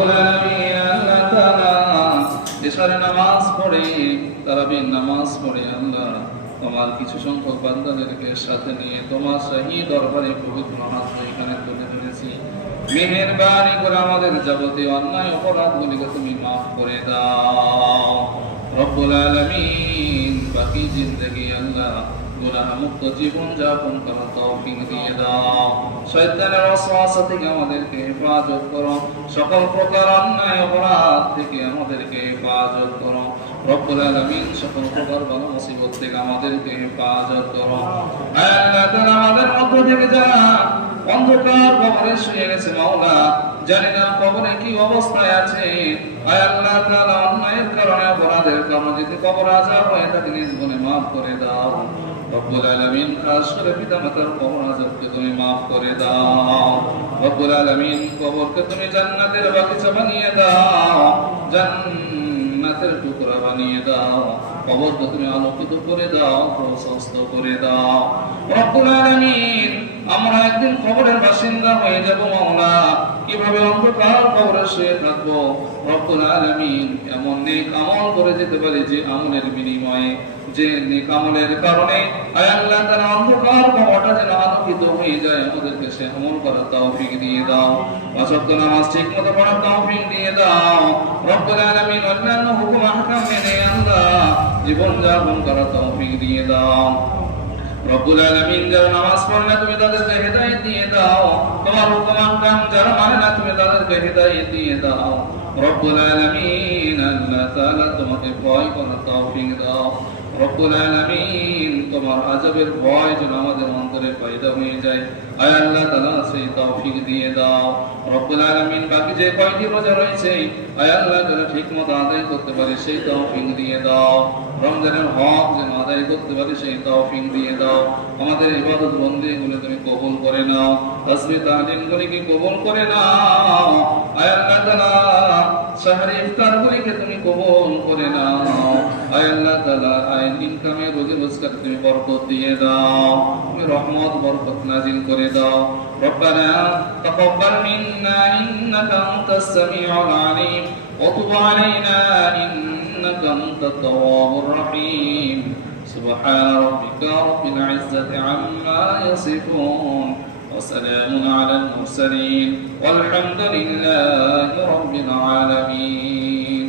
রব্বুল আলামিন আল্লাহ তাআলা এশার নামাজ পড়ে তারাবির নামাজ পড়ে আল্লাহ তোমার কিছু সংখ্যক বান্দাদেরকে সাথে নিয়ে তোমার শাহী দরবারে পবিত্র হাত এখানে তুলে ধরেছি। মেহেরবানি করে আমাদের যাবতীয় অন্যায় অপরাধগুলিকে তুমি মাফ করে দাও রব্বুল আলামিন। বাকি জিন্দেগি আল্লাহ গুনাহ মুক্ত জীবন যাপন করার তৌফিক দিয়ে দাও। শয়তানের ওয়াসওয়াসা থেকে আমাদেরকে হেফাজত করো, সকল প্রকার অন্যায় অপরাধ থেকে আমাদেরকে হেফাজত করো রব্বুল আলামিন। সকল প্রকার বালা মুসিবত থেকে আমাদেরকে হেফাজত করো। আল্লাহ তাআলা আমাদের মধ্য থেকে যারা অন্ধকার কবরে শুয়ে গেছে মাওলা, জানি না কবরে কি অবস্থায় আছে। আল্লাহ তাআলা অন্যায়ের কারণে অপরাধের কারণে যদি কবর আযাব হয়ে থাকে নিজ গুণে মাফ করে দাও রব্বুল আলামিন। খাস করে পিতামাতার কবর আযাবকে তুমি মাফ করে দাও রব্বুল আলামিন। কবরকে তুমি জান্নাতের বাগিচা বানিয়ে দাও, জান্নাতের টুকরা বানিয়ে দাও। কবরকে তুমি আলোকিত করে দাও, প্রশস্ত করে দাও রব্বুল আলামিন। আমরা একদিন কবরের বাসিন্দা হয়ে যাব মাওলা, কিভাবে অন্ধকার কবরে শুয়ে থাকবো রব্বুল আলামিন। এমন নেক আমল করে যেতে পারি যে আমলের বিনিময়ে, যে নেক আমলের কারণে আল্লাহ তাআলা অন্ধকার কবরটা যেন আলোকিত হয়ে যায়, আমাদেরকে সে আমল করার তৌফিক দিয়ে দাও। পাঁচ ওয়াক্ত নামাজ ঠিকমতো পড়ার তৌফিক দিয়ে দাও রব্বুল আলামিন। অন্যান্য হুকুম আহকাম মেনে আল্লাহ জীবন যাপন করার তৌফিক দিয়ে দাও রব্বুল আলামিন। যারা নামাজ পড়ে না তুমি তাদেরকে হেদায়েত দিয়ে দাও, তোমার হুকুম আহকাম যারা মানে না তুমি তাদেরকে হেদায়েত দিয়ে দাও রব্বুল আলামিন। আল্লাহ তাআলা তোমাকে ভয় করার তৌফিক দাও রব্বুল আলামিন। তোমার আযাবের ভয় যেন আমাদের অন্তরে পয়দা হয়ে যায়, আয় আল্লাহ তাআলা সেই তৌফিক দিয়ে দাও রব্বুল আলামিন। বাকি যে কয়টি রোজা রয়েছে আয় আল্লাহ তাআলা ঠিকমতো আদায় করতে পারে সেই তৌফিক দিয়ে দাও। রমজানের হক যেন আদায় করতে পারে সেই তৌফিক দিয়ে দাও। আমাদের ইবাদত বন্দেগিগুলো তুমি কবুল করে নাও, তাসবিহ তাহলিলগুলিকে কবুল করে নাও আয় আল্লাহ তাআলা। শাহরি ইফতারগুলিকে তুমি কবুল করে নাও আয় আল্লাহ তাআলা। আইন ইনকামে রোজি রোজগার তুমি বরকত দিয়ে দাও, তুমি রহমত বরকত নাজিল করে দাও। রব্বানা তাকাব্বাল মিন্না ইন্নাকা আনতাস সামিউল আলিম ওয়া তুব আলাইনা ইন্নাকা আনতাত তাওয়াবুর রহিম। সুবহানা রাব্বিকা রাব্বিল ইজ্জাতি আম্মা ইয়াসিফুন ওয়া সালামুন আলাল মুরসালিন ওয়ালহামদুলিল্লাহি রাব্বিল আলামিন।